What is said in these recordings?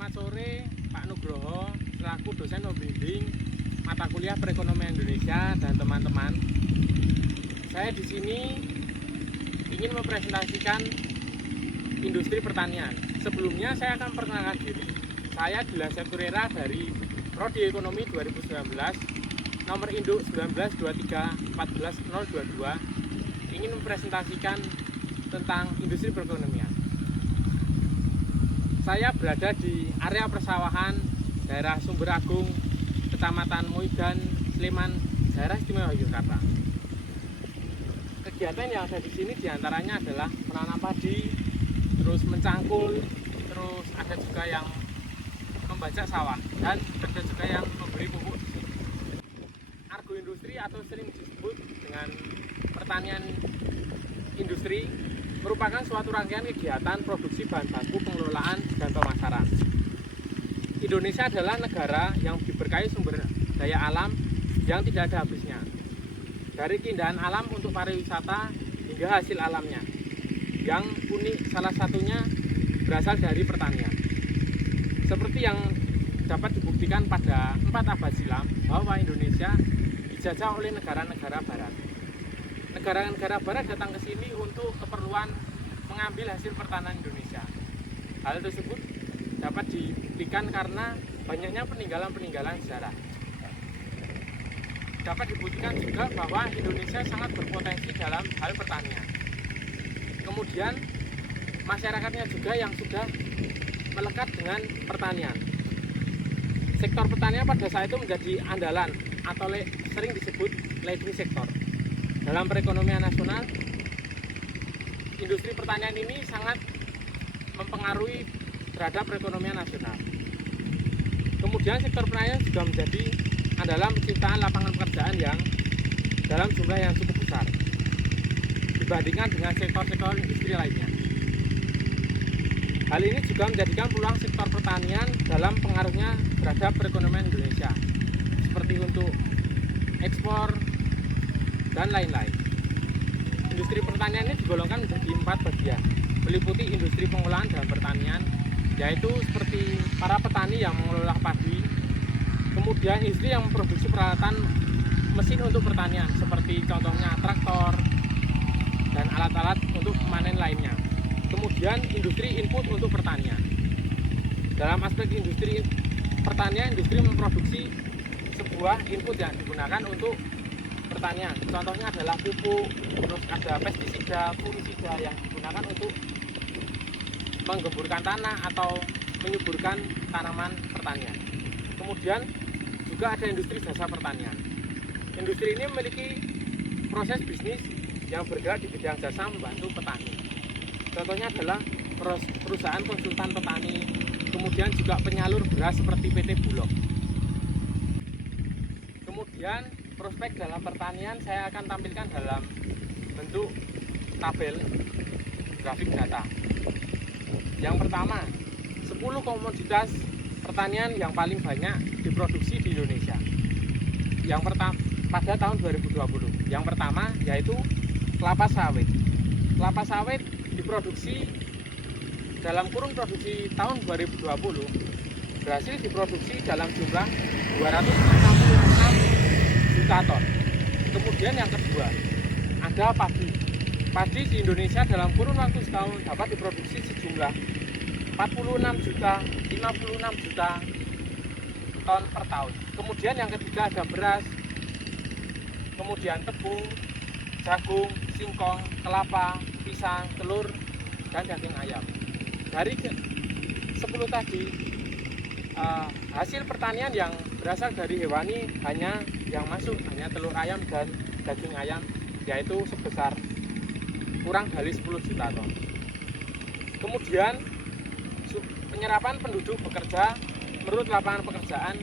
Selamat sore Pak Nugroho, selaku dosen pembimbing mata kuliah Perekonomian Indonesia dan teman-teman. Saya di sini ingin mempresentasikan industri pertanian. Sebelumnya saya akan perkenalkan diri. Saya Dilan Septurera dari Prodi Ekonomi 2019, nomor induk 1923 14022, ingin mempresentasikan tentang industri perekonomian. Saya berada di area persawahan daerah Sumber Agung, Kecamatan Muigan, Sleman, daerah istimewa Yogyakarta. Kegiatan yang ada di sini diantaranya adalah menanam padi, terus mencangkul, terus ada juga yang membajak sawah, dan ada juga yang memberi pupuk. Agroindustri atau sering disebut dengan pertanian industri merupakan suatu rangkaian kegiatan produksi bahan baku, pengelolaan, dan pemasaran. Indonesia adalah negara yang diberkahi sumber daya alam yang tidak ada habisnya. Dari keindahan alam untuk pariwisata hingga hasil alamnya. Yang unik salah satunya berasal dari pertanian. Seperti yang dapat dibuktikan pada 4 abad silam bahwa Indonesia dijajah oleh negara-negara barat. Negara-negara barat datang ke sini untuk keperluan mengambil hasil pertanian Indonesia. Hal tersebut dapat dibuktikan karena banyaknya peninggalan-peninggalan sejarah. Dapat dibuktikan juga bahwa Indonesia sangat berpotensi dalam hal pertanian. Kemudian masyarakatnya juga yang sudah melekat dengan pertanian. Sektor pertanian pada saat itu menjadi andalan atau sering disebut leading sector. Dalam perekonomian nasional, industri pertanian ini sangat mempengaruhi terhadap perekonomian nasional. Kemudian sektor pertanian juga menjadi andalan penciptaan lapangan pekerjaan yang dalam jumlah yang cukup besar dibandingkan dengan sektor-sektor industri lainnya. Hal ini juga menjadikan peluang sektor pertanian dalam pengaruhnya terhadap perekonomian Indonesia, seperti untuk ekspor dan lain-lain. Industri pertanian ini digolongkan menjadi 4 bagian, meliputi industri pengolahan dan pertanian, yaitu seperti para petani yang mengelola padi, kemudian industri yang memproduksi peralatan mesin untuk pertanian, seperti contohnya traktor dan alat-alat untuk memanen lainnya. Kemudian industri input untuk pertanian. Dalam aspek industri pertanian, industri memproduksi sebuah input yang digunakan untuk pertanian. Contohnya adalah pupuk, terus ada pestisida, fungisida yang digunakan untuk menggemburkan tanah atau menyuburkan tanaman pertanian. Kemudian juga ada industri jasa pertanian. Industri ini memiliki proses bisnis yang bergerak di bidang jasa membantu petani. Contohnya adalah perusahaan konsultan petani, kemudian juga penyalur beras seperti PT Bulog. Kemudian prospek dalam pertanian saya akan tampilkan dalam bentuk tabel grafik data. Yang pertama, 10 komoditas pertanian yang paling banyak diproduksi di Indonesia. Yang pertama pada tahun 2020. Yang pertama yaitu kelapa sawit. Kelapa sawit diproduksi dalam kurun produksi tahun 2020 berhasil diproduksi dalam jumlah 266 juta ton. Kemudian yang kedua ada padi. Padi di Indonesia dalam kurun waktu setahun dapat diproduksi sejumlah 46 juta, 56 juta ton per tahun. Kemudian yang ketiga ada beras, kemudian tebu, jagung, singkong, kelapa, pisang, telur, dan daging ayam. Dari 10 tadi, hasil pertanian yang berasal dari hewani hanya yang masuk hanya telur ayam dan daging ayam, yaitu sebesar kurang dari 10 juta ton. Kemudian penyerapan penduduk bekerja menurut lapangan pekerjaan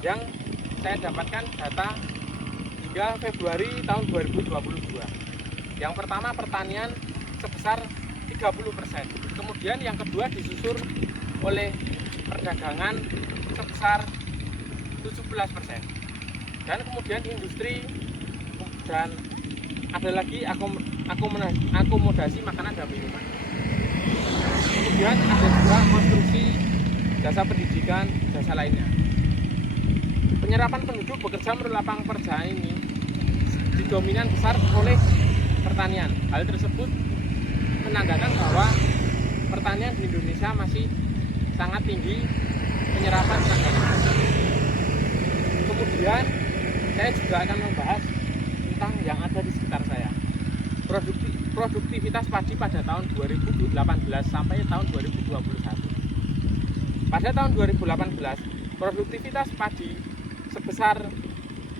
yang saya dapatkan data hingga Februari tahun 2022. Yang pertama pertanian sebesar 30%. Kemudian yang kedua disusul oleh perdagangan sebesar 17%. Dan kemudian industri dan ada lagi akomodasi makanan dan minuman. Kemudian ada juga konstruksi jasa pendidikan, jasa lainnya. Penyerapan penduduk bekerja menurut lapangan pekerjaan ini didominan besar oleh pertanian. Hal tersebut menandakan bahwa pertanian di Indonesia masih sangat tinggi penyerapan tenaga kerja. Kemudian saya juga akan membahas tentang yang ada di sekitar saya. Produktivitas padi pada tahun 2018 sampai tahun 2021. Pada tahun 2018, produktivitas padi sebesar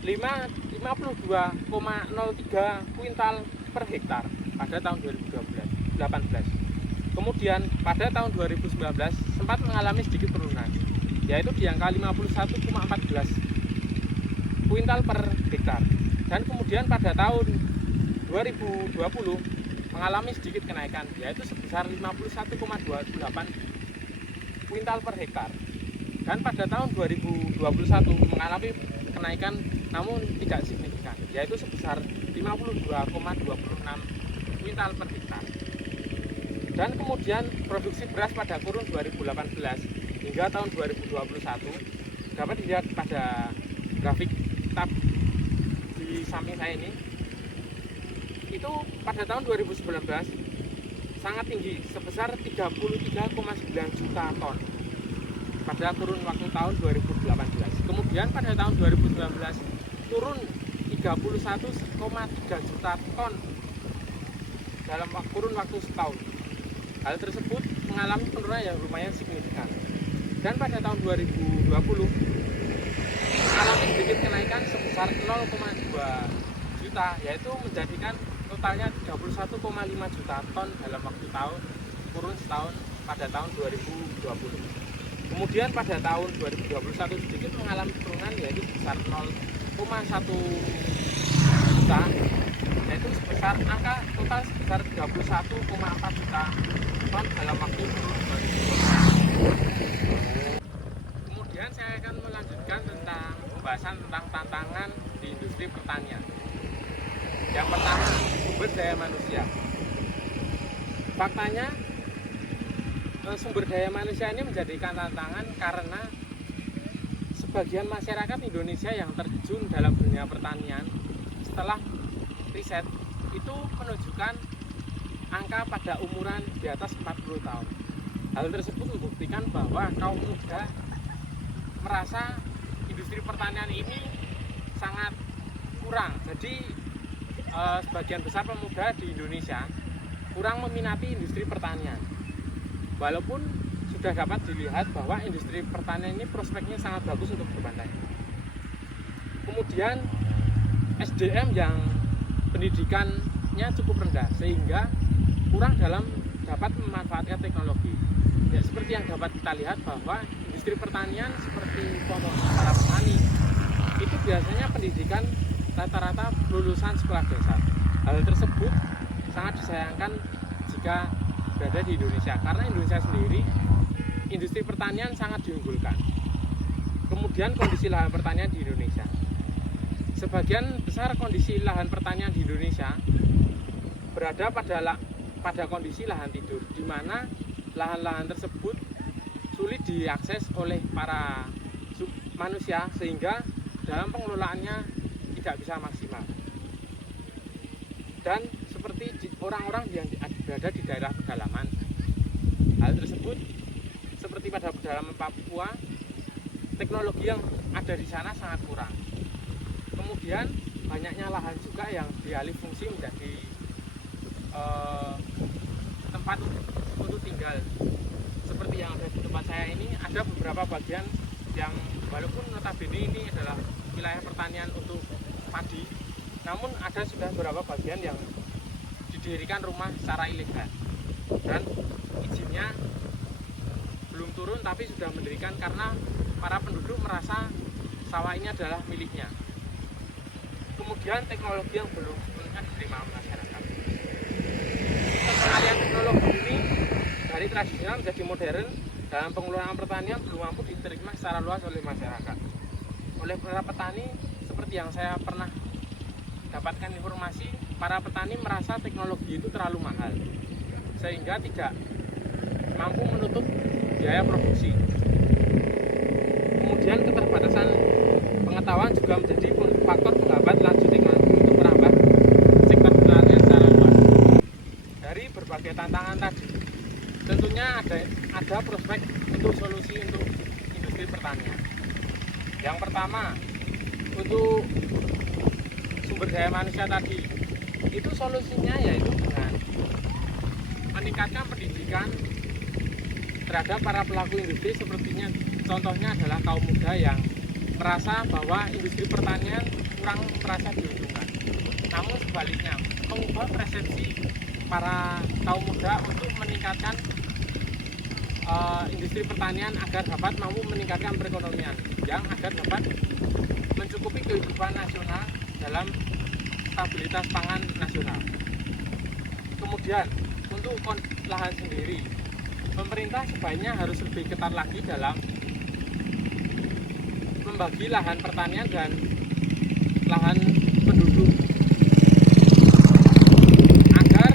52,03 kuintal per hektar pada tahun 2018. Kemudian pada tahun 2019 sempat mengalami sedikit penurunan, yaitu di angka 51,14 kuintal per hektar. Dan kemudian pada tahun 2020 mengalami sedikit kenaikan, yaitu sebesar 51,28 kuintal per hektar. Dan pada tahun 2021 mengalami kenaikan namun tidak signifikan, yaitu sebesar 52,26 kuintal per hektar. Dan kemudian produksi beras pada kurun 2018 hingga tahun 2021 dapat dilihat pada grafik tab di samping saya ini. Itu pada tahun 2019 sangat tinggi sebesar 33,9 juta ton pada kurun waktu tahun 2018. Kemudian pada tahun 2019 turun 31,3 juta ton dalam kurun waktu setahun. Hal tersebut mengalami penurunan yang lumayan signifikan. Dan pada tahun 2020 mengalami sedikit kenaikan sebesar 0,2 juta, yaitu menjadikan totalnya 31,5 juta ton dalam waktu tahun kurun setahun pada tahun 2020. Kemudian pada tahun 2021 sedikit mengalami penurunan, yaitu sebesar 0,1 juta, yaitu sebesar angka total sebesar 31,4 juta ton dalam waktu kurun 2020. Kemudian saya akan melanjutkan tentang pembahasan tentang tantangan di industri pertanian. Yang pertama, sumber daya manusia. Faktanya, sumber daya manusia ini menjadikan tantangan karena sebagian masyarakat Indonesia yang terjun dalam dunia pertanian setelah riset itu menunjukkan angka pada umuran di atas 40 tahun. Hal tersebut membuktikan bahwa kaum muda merasa industri pertanian ini sangat kurang. Jadi sebagian besar pemuda di Indonesia kurang meminati industri pertanian. Walaupun sudah dapat dilihat bahwa industri pertanian ini prospeknya sangat bagus untuk berkembang. Kemudian SDM yang pendidikannya cukup rendah sehingga kurang dalam dapat memanfaatkan teknologi. Ya, seperti yang dapat kita lihat bahwa industri pertanian seperti para petani itu biasanya pendidikan rata-rata lulusan sekolah dasar. Hal tersebut sangat disayangkan jika berada di Indonesia, karena Indonesia sendiri industri pertanian sangat diunggulkan. Kemudian kondisi lahan pertanian di Indonesia, sebagian besar kondisi lahan pertanian di Indonesia berada pada kondisi lahan tidur, di mana lahan-lahan tersebut sulit diakses oleh para manusia sehingga dalam pengelolaannya tidak bisa maksimal. Dan seperti orang-orang yang berada di daerah pedalaman, hal tersebut seperti pada pedalaman Papua, teknologi yang ada di sana sangat kurang. Kemudian banyaknya lahan juga yang dialih fungsi menjadi tempat untuk tinggal. Seperti yang ada di tempat saya ini, ada beberapa bagian yang walaupun notabene ini adalah wilayah pertanian untuk padi, namun ada sudah beberapa bagian yang didirikan rumah secara ilegal dan izinnya belum turun tapi sudah mendirikan karena para penduduk merasa sawah ini adalah miliknya. Kemudian teknologi yang belum sepenuhnya diterima masyarakat. Pengalihan teknologi ini dari tradisional menjadi modern dalam pengelolaan pertanian belum mampu diterima secara luas oleh masyarakat. Oleh para petani, seperti yang saya pernah dapatkan informasi, para petani merasa teknologi itu terlalu mahal sehingga tidak mampu menutup biaya produksi. Kemudian keterbatasan pengetahuan juga menjadi faktor penghambat laju teknologi untuk merambah sektor pertanian secara luas. Dari berbagai tantangan tadi, tentunya ada prospek untuk solusi untuk industri pertanian. Yang pertama, untuk sumber daya manusia tadi, itu solusinya yaitu dengan meningkatkan pendidikan terhadap para pelaku industri, sepertinya contohnya adalah kaum muda yang merasa bahwa industri pertanian kurang merasa diuntungkan. Namun sebaliknya, mengubah persepsi para kaum muda untuk meningkatkan industri pertanian agar dapat mampu meningkatkan perekonomian yang agar dapat mencukupi kehidupan nasional dalam stabilitas pangan nasional. Kemudian untuk lahan sendiri, pemerintah sebaiknya harus lebih ketat lagi dalam membagi lahan pertanian dan lahan penduduk agar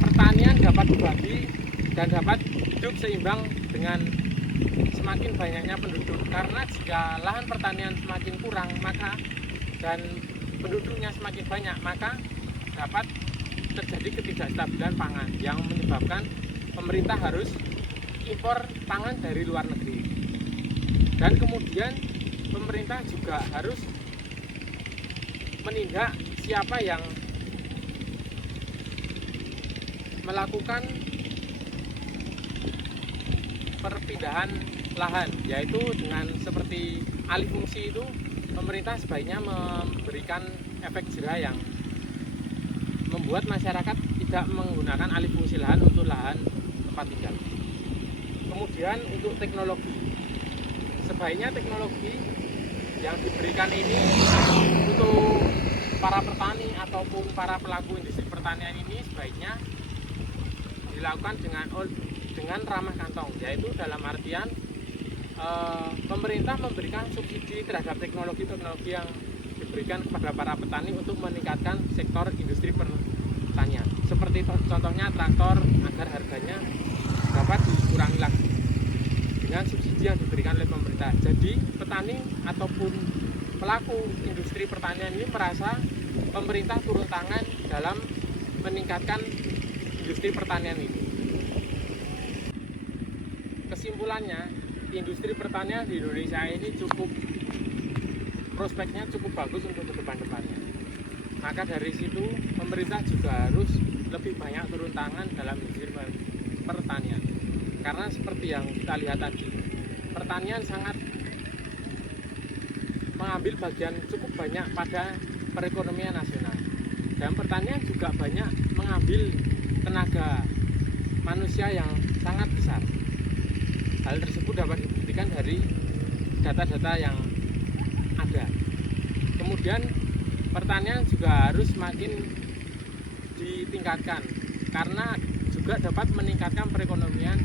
pertanian dapat dibagi dan dapat hidup seimbang dengan semakin banyaknya penduduk. Karena jika lahan pertanian semakin kurang dan penduduknya semakin banyak, maka dapat terjadi ketidakstabilan pangan yang menyebabkan pemerintah harus impor pangan dari luar negeri. Dan kemudian pemerintah juga harus menindak siapa yang melakukan perpindahan lahan, yaitu dengan seperti alih fungsi. Itu pemerintah sebaiknya memberikan efek jera yang membuat masyarakat tidak menggunakan alih fungsi lahan untuk lahan tempat tinggal. Kemudian untuk teknologi, sebaiknya teknologi yang diberikan ini untuk para petani ataupun para pelaku industri pertanian ini sebaiknya dilakukan dengan ramah kantong, yaitu dalam artian pemerintah memberikan subsidi terhadap teknologi-teknologi yang diberikan kepada para petani untuk meningkatkan sektor industri pertanian. Seperti contohnya traktor, agar harganya dapat dikurangi lagi dengan subsidi yang diberikan oleh pemerintah. Jadi petani ataupun pelaku industri pertanian ini merasa pemerintah turun tangan dalam meningkatkan industri pertanian ini. Kesimpulannya, industri pertanian di Indonesia ini prospeknya cukup bagus untuk ke depan-depannya. Maka dari situ pemerintah juga harus lebih banyak turun tangan dalam industri pertanian. Karena seperti yang kita lihat tadi, pertanian sangat mengambil bagian cukup banyak pada perekonomian nasional. Dan pertanian juga banyak mengambil tenaga manusia yang sangat besar. Hal tersebut dapat dibuktikan dari data-data yang ada. Kemudian pertanian juga harus semakin ditingkatkan karena juga dapat meningkatkan perekonomian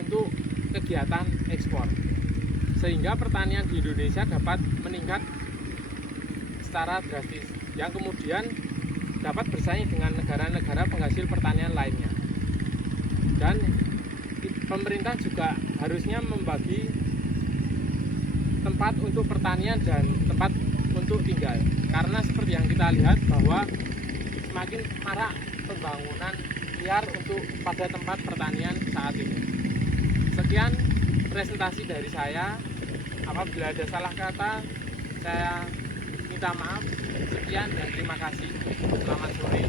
untuk kegiatan ekspor, sehingga pertanian di Indonesia dapat meningkat secara drastis, yang kemudian dapat bersaing dengan negara-negara penghasil pertanian lainnya. Dan pemerintah juga harusnya membagi tempat untuk pertanian dan tempat untuk tinggal, karena seperti yang kita lihat bahwa semakin marak pembangunan liar untuk pada tempat pertanian saat ini. Sekian presentasi dari saya. Apabila ada salah kata, saya minta maaf. Sekian dan terima kasih. Selamat sore.